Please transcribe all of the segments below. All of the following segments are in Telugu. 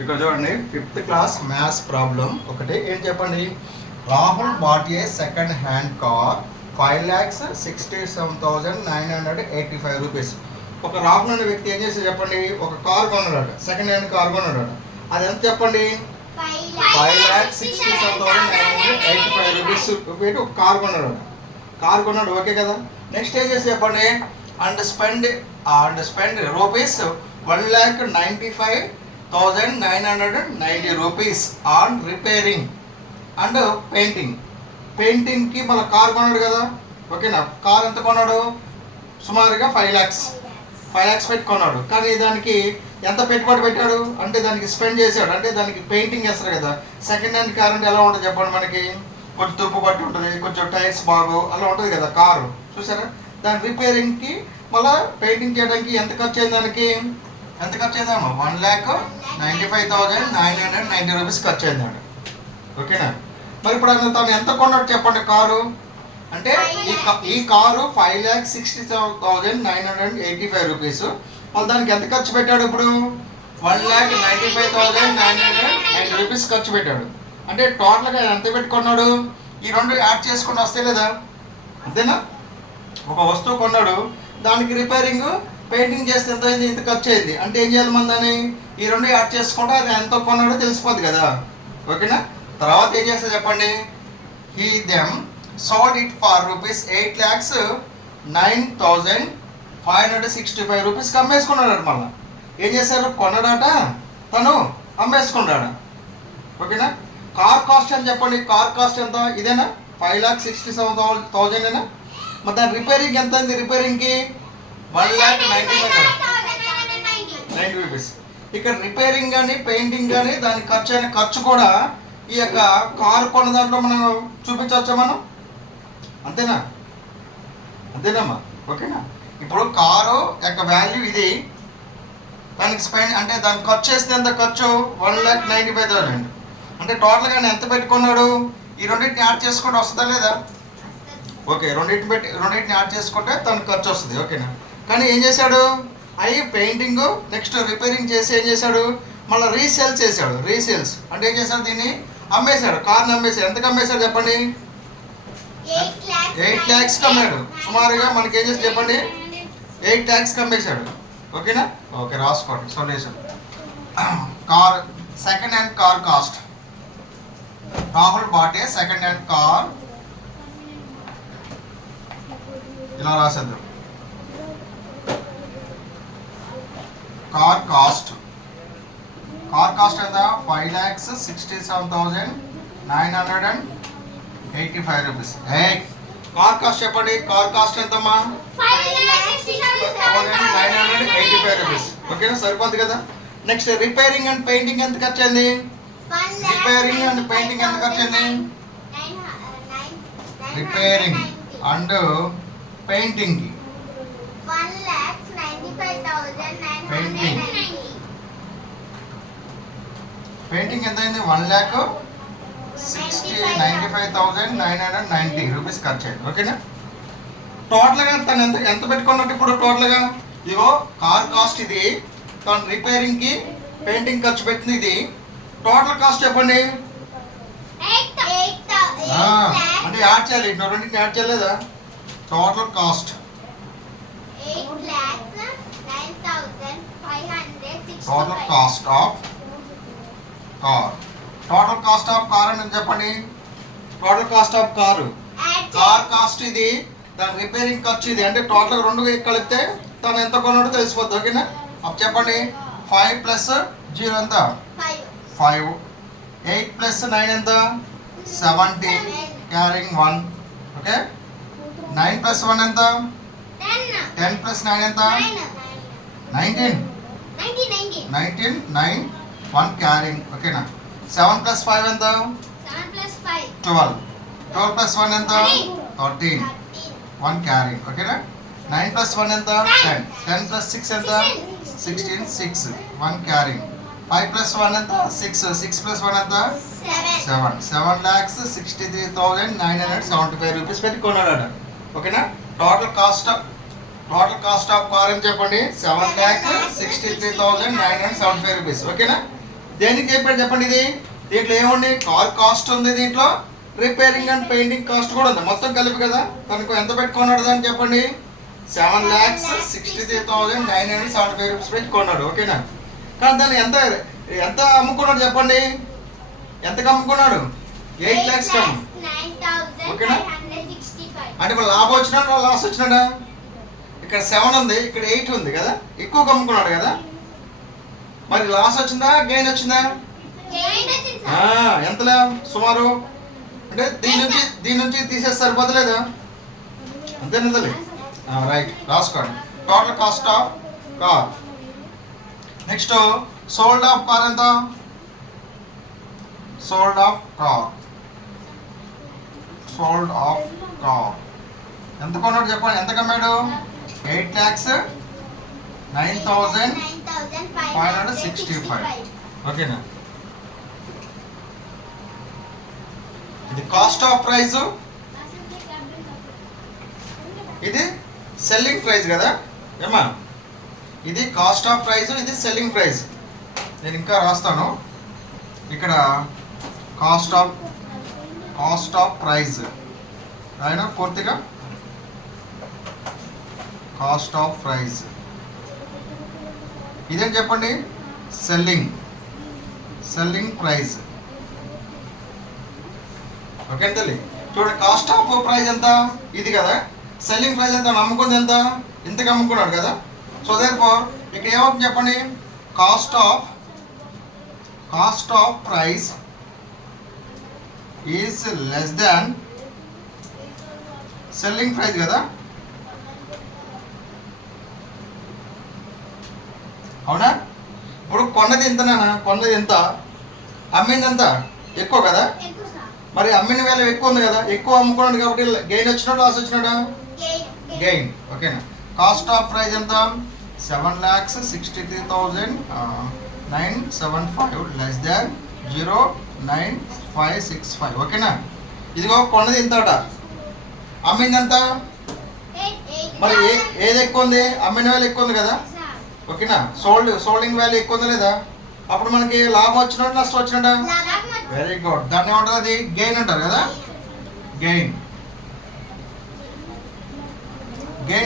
ఇక్కడ చూడండి 5th క్లాస్ మ్యాథ్స్ ప్రాబ్లం ఒకటి ఏం చెప్పండి. Rahul bought a second hand car 5,67,985 rupees. ఒక రాహుల్ అనే వ్యక్తి ఏం చేసి చెప్పండి, ఒక కార్ కొన్నాడు, సెకండ్ హ్యాండ్ కార్ కొన్నాడు. అది ఎంత చెప్పండి, 5,67,985 రూపీస్ పెట్టి ఒక కార్ కొన్నాడు. ఓకే కదా. నెక్స్ట్ ఏం చేసి చెప్పండి, and spend rupees 1,95,990 rupees on repairing and పెయింటింగ్కి మళ్ళీ కార్ కొన్నాడు కదా. ఓకేనా. కార్ ఎంత కొన్నాడు, సుమారుగా 5 lakhs పెట్టి కొన్నాడు. కానీ దానికి ఎంత పెట్టుబడి పెట్టాడు అంటే, దానికి స్పెండ్ చేశాడు అంటే దానికి పెయింటింగ్ వేస్తారు కదా. సెకండ్ హ్యాండ్ కార్ అంటే ఎలా ఉంటుంది చెప్పండి, మనకి కొంచెం తుప్పు పట్టి ఉంటుంది, కొంచెం టైర్స్ బాగు అలా ఉంటుంది కదా కారు, చూసారా. దాని రిపేరింగ్కి మళ్ళీ పెయింటింగ్ చేయడానికి ఎంత ఖర్చు అయింది, దానికి ఎంత ఖర్చు అయిందమ్మా, 1,95,990 రూపీస్ ఖర్చు అయిందండి. ఓకేనా. మరి ఇప్పుడు తను ఎంత కొన్నాడు చెప్పండి కారు అంటే, ఈ కారు 5,67,985 రూపీస్. వాళ్ళు దానికి ఎంత ఖర్చు పెట్టాడు ఇప్పుడు, 1,95,990 రూపీస్ ఖర్చు పెట్టాడు. అంటే టోటల్గా ఎంత పెట్టుకున్నాడు, ఈ రెండు యాడ్ చేసుకుని వస్తే లేదా, అంతేనా. ఒక వస్తువు కొన్నాడు, దానికి రిపేరింగ్ పెయింటింగ్ చేస్తే ఎంత అయింది, ఇంత ఖర్చు అయింది. అంటే ఏం చేయాలి మన దాన్ని, ఈ రెండు యాడ్ చేసుకుంటే అది ఎంత కొన్నాడో తెలిసిపోద్ది కదా. ఓకేనా. తర్వాత ఏం చేస్తా చెప్పండి, he them sold it for rupees 8,09,565 రూపీస్కి అమ్మేసుకున్నాడు. మళ్ళీ ఏం చేశారు, కొన్నాడట తను, అమ్మేసుకున్నాడు. ఓకేనా. కార్ కాస్ట్ అని చెప్పండి, కార్ కాస్ట్ ఎంత, ఇదేనా 5,67,000 మరి దాని రిపేరింగ్ ఎంత అయింది, రిపేరింగ్కి 1,95,990 రూపీస్. ఇక్కడ రిపేరింగ్ కానీ పెయింటింగ్ కానీ దానికి ఖర్చు అయిన ఖర్చు కూడా ఈ యొక్క కారు కొన్న దాంట్లో మనం చూపించవచ్చా మనం, అంతేనమ్మా. ఓకేనా. ఇప్పుడు కారు యొక్క వాల్యూ ఇది, దానికి స్పెండ్ అంటే దానికి ఖర్చు చేస్తే ఎంత ఖర్చు, 1,95,000. అంటే టోటల్గా ఎంత పెట్టుకున్నాడు, ఈ రెండింటిని యాడ్ చేసుకుంటే వస్తుందా లేదా. ఓకే, రెండింటిని యాడ్ చేసుకుంటే తనకు ఖర్చు వస్తుంది. ఓకేనా. కానీ ఏం చేశాడు, అవి పెయింటింగ్ నెక్స్ట్ రిపేరింగ్ చేసి ఏం చేశాడు, మళ్ళీ రీసేల్స్ అంటే ఏం చేశాడు, దీన్ని అమ్మేశాడు, కార్ని అమ్మేశాడు. ఎంతకు అమ్మేశాడు చెప్పండి, 8 lakhs అమ్మాడు. సుమారుగా మనకి ఏం చేసి చెప్పండి, 8 lakhs అమ్మేశాడు. ఓకేనా. ఓకే, రాసుకోండి solution. Car second hand car cost, Rahul bought a second hand car, ఇలా రాసేద్దాం. కార్ కాస్ట్ ఎంత, 5,67,985 రూపీస్. కార్ కాస్ట్ చెప్పండి, కార్ కాస్ట్ ఎంతమ్మా, 5,67,985 రూపీస్. ఓకేనా, సరిపోద్ది కదా. నెక్స్ట్ రిపేరింగ్ అండ్ పెయింటింగ్ ఎంత ఖర్చు అయింది, రిపేరింగ్ అండ్ పెయింటింగ్ ఎంత ఖర్చు అయింది, రిపేరింగ్ అండ్ పెయింటింగ్కి పెయింటింగ్ ఎంత అయింది, 1,95,990 రూపీస్ ఖర్చు అయింది. ఓకేనా. టోటల్గా తను ఎంత పెట్టుకున్నట్టు ఇప్పుడు, టోటల్గా ఇగో కార్ కాస్ట్ ఇది, తను రిపేరింగ్కి పెయింటింగ్ ఖర్చు పెట్టింది ఇది. టోటల్ కాస్ట్ చెప్పండి, అంటే యాడ్ చేయాలి, ఇటు రెండింటిని యాడ్ చేయలేదా. టోటల్ కాస్ట్ ఆఫ్ కార్ అని చెప్పండి. Total cost of car cost ఇది, దాని రిపేరింగ్ ఖర్చు ఇది. అంటే టోటల్ రెండు కలిపితే తను ఎంత కొన్నాడో తెలిసిపోద్ది. ఓకేనా. అప్పుడు చెప్పండి, 5 + 0 ఎంత, 5, 8 + 9 ఎంత, 17 క్యారింగ్ 1. ఓకే. 9 + 1 ఎంత, 10 + 9 ఎంత, 19, 9, 1 క్యారింగ్. ఓకేనా. 7 + 5 ఎంత, 12, 12 + 1 ఎంత, 13, 1 క్యారింగ్. ఓకేనా. 9 + 1 ఎంత, 10, 10 + 6 ఎంత, 16, 6, 1 క్యారింగ్. 5 + 1 ఎంత, 6, 6 + 1 ఎంత, 7, 7,63,975 రూపీస్ పెట్టి కొన్నాడు. ఓకేనా. టోటల్ కాస్ట్ ఆఫ్ కార్ అని చెప్పండి, 7,63,975 రూపీస్. ఓకేనా. దేనికి చెప్పాడు చెప్పండి ఇది? దీంట్లో ఏముంది? కార్ కాస్ట్ ఉంది, దీంట్లో రిపేరింగ్ అండ్ పెయింటింగ్ కాస్ట్ కూడా ఉంది, మొత్తం కలిపి కదా. తనకు ఎంత పెట్టుకున్నాడు దాన్ని చెప్పండి? 7,63,975 రూపీస్ పెట్టుకున్నాడు, ఓకేనా. కానీ దాన్ని ఎంత ఎంత అమ్ముకున్నాడు చెప్పండి? ఎంతకు అమ్ముకున్నాడు? 8 lakhs కమ్ము, ఓకేనా. అంటే ఇప్పుడు లాభం వచ్చినాడా లాస్ వచ్చినాడా? ఇక్కడ 7 ఉంది, ఇక్కడ 8 ఉంది కదా, ఎక్కువ అమ్ముకున్నాడు కదా. మరి లాస్ వచ్చిందా గెయిన్ వచ్చిందా? ఎంతలే సుమారు? అంటే దీని నుంచి తీసేసి సరిపోతలేదా? అంతేనా తల్లి? రైట్, రాసుకోండి. Total cost of car. Next sold of car ఎంత? సోల్డ్ ఆఫ్ కార్ ఎంత కొన్నాడు చెప్పండి? ఎంత కమ్మాడు? 8,09,565, ఓకేనా. ఇది కాస్ట్ ఆఫ్ ప్రైస్, ఇది సెల్లింగ్ ప్రైస్ కదా ఏమా. ఇది కాస్ట్ ఆఫ్ ప్రైస్, ఇది సెల్లింగ్ ప్రైస్. నేను ఇంకా రాస్తాను ఇక్కడ. కాస్ట్ ఆఫ్ ప్రైస్ ఆయన పూర్తిగా కాస్ట్ ఆఫ్ ప్రైస్. ఇదేం చెప్పండి? సెల్లింగ్ ప్రైస్, ఓకే తల్లి. చూడండి, కాస్ట్ ఆఫ్ ప్రైస్ ఎంత? ఇది కదా. సెల్లింగ్ ప్రైస్ ఎంత? అమ్ముకుంది ఎంత? ఇంతకు అమ్ముకున్నాడు కదా. సో దేర్ఫోర్ ఇక్కడ ఏమవుతుంది చెప్పండి? Cost of price is less than selling price కదా. అవునా? ఇప్పుడు కొన్నది ఎంతనా? కొన్నది ఎంత, అమ్మింది ఎంత? ఎక్కువ కదా. మరి అమ్మిన వేల ఎక్కువ ఉంది కదా, ఎక్కువ అమ్ముకున్నాడు కాబట్టి గెయిన్ వచ్చినాడు లాస్ వచ్చినాడా? గెయిన్, ఓకేనా. కాస్ట్ ఆఫ్ ప్రైస్ ఎంత? 7,63,975 లెస్ దాన్ 0,9565, ఓకేనా. ఇదిగో కొన్నది ఇంతట, అమ్మింది ఎంత? మరి ఏది ఎక్కువ ఉంది? అమ్మిన వేల ఎక్కువ ఉంది కదా, ఓకేనా. సోల్డింగ్ వాల్యూ ఎక్కువ ఉంది లేదా? అప్పుడు మనకి లాభం వచ్చినట్టు నష్టం వచ్చినట్ట? Very good. దాన్ని ఏమంటారు? అది గెయిన్ అంటారు కదా. గెయిన్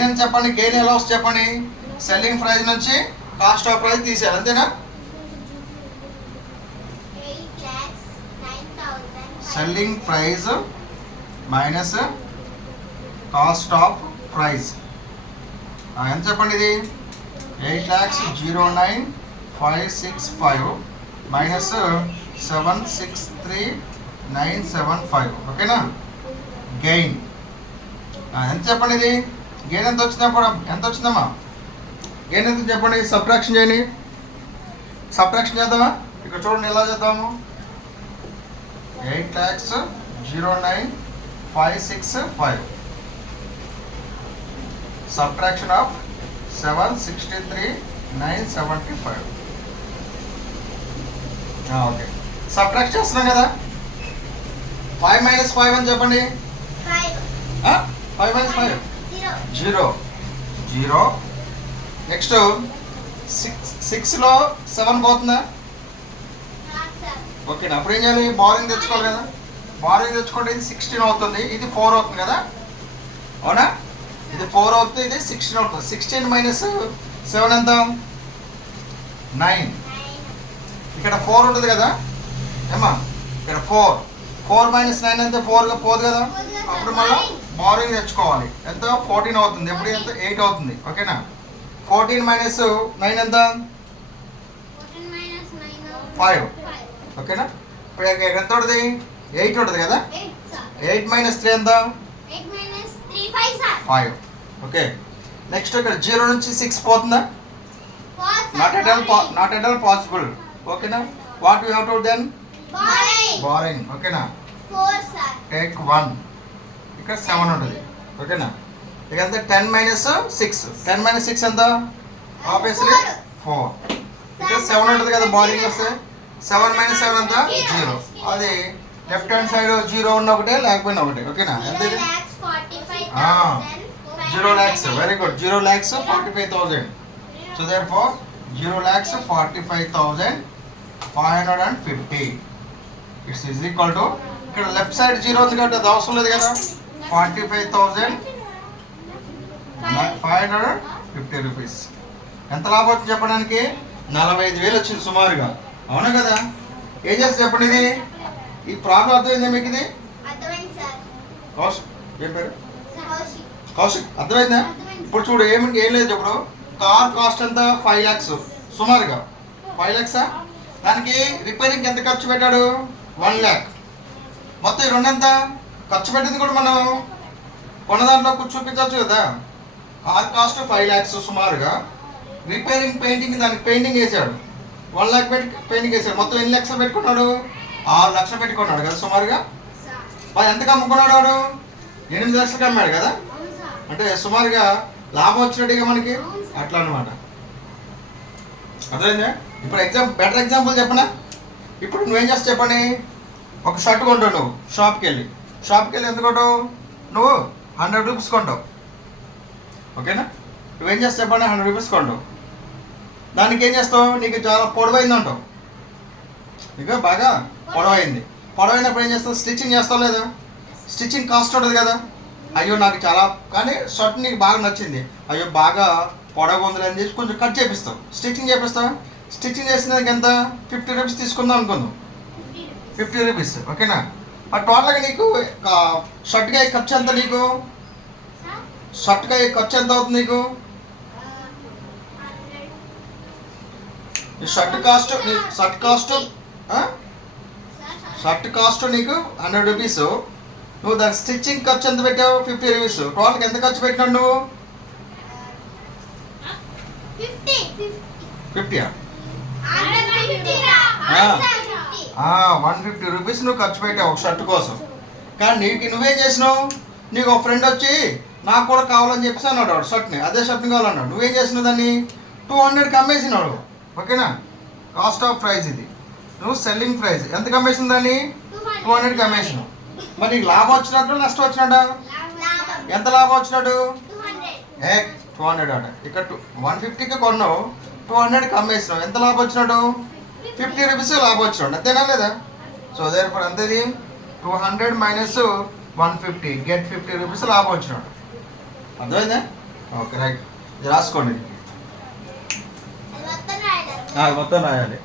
అని చెప్పండి. గెయిన్ ఎలా వస్తుంది చెప్పండి? సెల్లింగ్ ప్రైస్ నుంచి కాస్ట్ ఆఫ్ ప్రైస్ తీసేయాలి, అంతేనా. Selling price minus cost of price ఎంత చెప్పండి? ఇది 8,09,565 మైనస్ 763,975, ఓకేనా. గెయిన్ ఎంత చెప్పండి? ఇది గెయిన్ ఎంత వచ్చినప్పుడు ఎంత వచ్చిందమ్మా? గెయిన్ ఎంత చెప్పండి? సబ్ట్రాక్షన్ చేయండి. సబ్ట్రాక్షన్ చేద్దామా? ఇక్కడ చూడండి ఎలా చేద్దాము. 8,09,565 సబ్ట్రాక్షన్ ఆఫ్ 763,975, ఓకే. సబ్ట్రాక్ట్ చేస్తున్నాం కదా. 5 - 5 అని చెప్పండి. 5 - 5 0. నెక్స్ట్ 6లో 7 పోతుందా? ఓకేనా. అప్పుడు ఏం చేయాలి? బారింగ్ తెచ్చుకోవాలి కదా. బారింగ్ తెచ్చుకుంటే ఇది 16 అవుతుంది, ఇది 4 అవుతుంది కదా, అవునా. ఇది 4 అవుతుంది, ఇది 16 అవుతుంది. 16 మైనస్ 7 ఎంత? 9. ఇక్కడ 4 ఉంటుంది కదా ఏమా. ఇక్కడ 4 మైనస్ 9 ఎంత? 4 పోదు కదా. అప్పుడు మనం బారింగ్ తెచ్చుకోవాలి. ఎంత? 14 అవుతుంది. ఎప్పుడు ఎంత? 8 అవుతుంది, ఓకేనా. 14 మైనస్ 9 ఎంత? 5, ఓకేనా. ఇప్పుడు ఎంత ఉంటుంది? 8 ఉంటుంది కదా. 8 మైనస్ 3 ఎంత? 5, ఓకే. నెక్స్ట్ ఇక్కడ 0 నుంచి 6 పోతుందా? నాట్ ఎట్ ఆల్ పాసిబుల్, ఓకేనా. What you have to then? బారింగ్, ఓకేనా. టేక్ 1. ఇక్కడ 7 ఉంటుంది, ఓకేనా. ఇక ఎంత? 10 - 6. 10 - 6 ఎంత? ఆబ్వియస్లీ 4. ఇక్కడ 7 ఉంటుంది కదా బారింగ్ వస్తే. 7 - 7 ఎంత? 0. అది లెఫ్ట్ హ్యాండ్ సైడ్ 0 ఉన్న ఒకటే, లేకపోయినా ఒకటే, ఓకేనా. ఎంత? 0 lakhs, very good. 0 lakhs 45,000. So therefore 0 lakhs 45,000 550. It's is equal to ఇక్కడ లెఫ్ట్ సైడ్ జీరో ఉంది కాబట్టి అది అవసరం లేదు కదా. 45,550 రూపీస్. ఎంత లాభం వచ్చింది చెప్పడానికి? 45,000 వచ్చింది సుమారుగా. అవునా కదా? ఏం చేస్తే చెప్పండి ఇది ఈ ప్రాబ్లం అర్థమైందా మీకు? ఇది కౌశిక్, ఏం పేరు? కౌశిక్, అర్థమైందా? ఇప్పుడు చూడు ఏం లేదు. ఇప్పుడు కార్ కాస్ట్ ఎంత? 5 lakhs సుమారుగా. 5 lakhs. దానికి రిపేరింగ్ ఎంత ఖర్చు పెట్టాడు? 1 lakh. మొత్తం ఈ రెండు ఎంత ఖర్చు పెట్టింది కూడా మనం కొన్న దాంట్లో చూపించవచ్చు కదా. కార్ కాస్ట్ 5 lakhs సుమారుగా. రిపేరింగ్ పెయింటింగ్ దానికి పెయింటింగ్ వేసాడు 1 lakh పెట్టి పెయింటింగ్ వేసాడు. మొత్తం ఎన్ని లక్షలు పెట్టుకున్నాడు? 6 లక్షలు పెట్టుకున్నాడు కదా సుమారుగా. ఎంతకు అమ్ముకున్నాడు వాడు? 8 లక్షలకు అమ్మాడు కదా. అంటే సుమారుగా లాభం వచ్చినట్టుగా మనకి అట్లా అనమాట. అర్థమైందా? ఇప్పుడు బెటర్ ఎగ్జాంపుల్ చెప్పనా? ఇప్పుడు నువ్వేం చేస్తావు చెప్పండి. ఒక షర్ట్ కొంటావు నువ్వు షాప్కి వెళ్ళి ఎంత కొంటావు? నువ్వు 100 రూపీస్ కొంటావు. ఓకేనా? నువ్వేం చేస్తావు చెప్పండి? 100 రూపీస్ కొంటావు. దానికి ఏం చేస్తావు? నీకు చాలా పొడవైంది అంటావు. నీకు బాగా పొడవైనప్పుడు ఏం చేస్తావు? స్టిచ్చింగ్ చేస్తావు లేదా? స్టిచ్చింగ్ కాస్ట్ ఉంటుంది కదా. అయ్యో నాకు చాలా కానీ షర్ట్ నీకు బాగా నచ్చింది, అయ్యో బాగా పొడవు ఉంది అని చెప్పి కొంచెం కట్ చేపిస్తావు, స్టిచ్చింగ్ చేపిస్తావు. స్టిచ్చింగ్ చేసినందుకు ఎంత? 50 రూపీస్ తీసుకుందాం అనుకుందాం. 50 రూపీస్. ఓకేనా? మరి టోటల్గా నీకు షర్ట్గా ఖర్చు ఎంత? నీకు షర్ట్గా ఖర్చు ఎంత అవుతుంది నీకు? షర్ట్ కాస్ట్ నీకు 100 రూపీస్. నువ్వు దాని స్టిచ్చింగ్ ఖర్చు ఎంత పెట్టావు? 50 రూపీస్. టోటల్కి ఎంత ఖర్చు పెట్టినావు నువ్వు? 50. 150 రూపీస్ నువ్వు ఖర్చు పెట్టావు ఒక షర్ట్ కోసం. కానీ నువ్వేం చేసినావు? నీకు ఒక ఫ్రెండ్ వచ్చి నాకు కూడా కావాలని చెప్పేసి అన్నాడు వాడు షర్ట్ని, అదే షర్ట్ని కావాలన్నాడు. నువ్వేం చేసినావు? దాన్ని 200కి అమ్మేసినాడు. ఓకేనా? కాస్ట్ ఆఫ్ ప్రైస్ ఇది. నువ్వు సెల్లింగ్ ప్రైస్ ఎంత అమ్మేసింది? దాన్ని 200కి అమ్మేసినావు. మరి నీకు లాభం వచ్చినట్టు నష్టం వచ్చినట్టు? ఎంత లాభం వచ్చినట్టు? 200 అట. ఇక్కడ 150కి కొన్నావు, 200కి అమ్మేసినావు. ఎంత లాభం వచ్చినట్టు? 50 రూపీస్ లాభం వచ్చినాడు. అంతేనా లేదా? సో దేర్ఫోర్ అంతేది 200 మైనస్ 150 గెట్ 50 రూపీస్ లాభం వచ్చినాడు. అర్థమైందా? Okay right. ఇది రాసుకోండి. మొత్తం రాయాలి.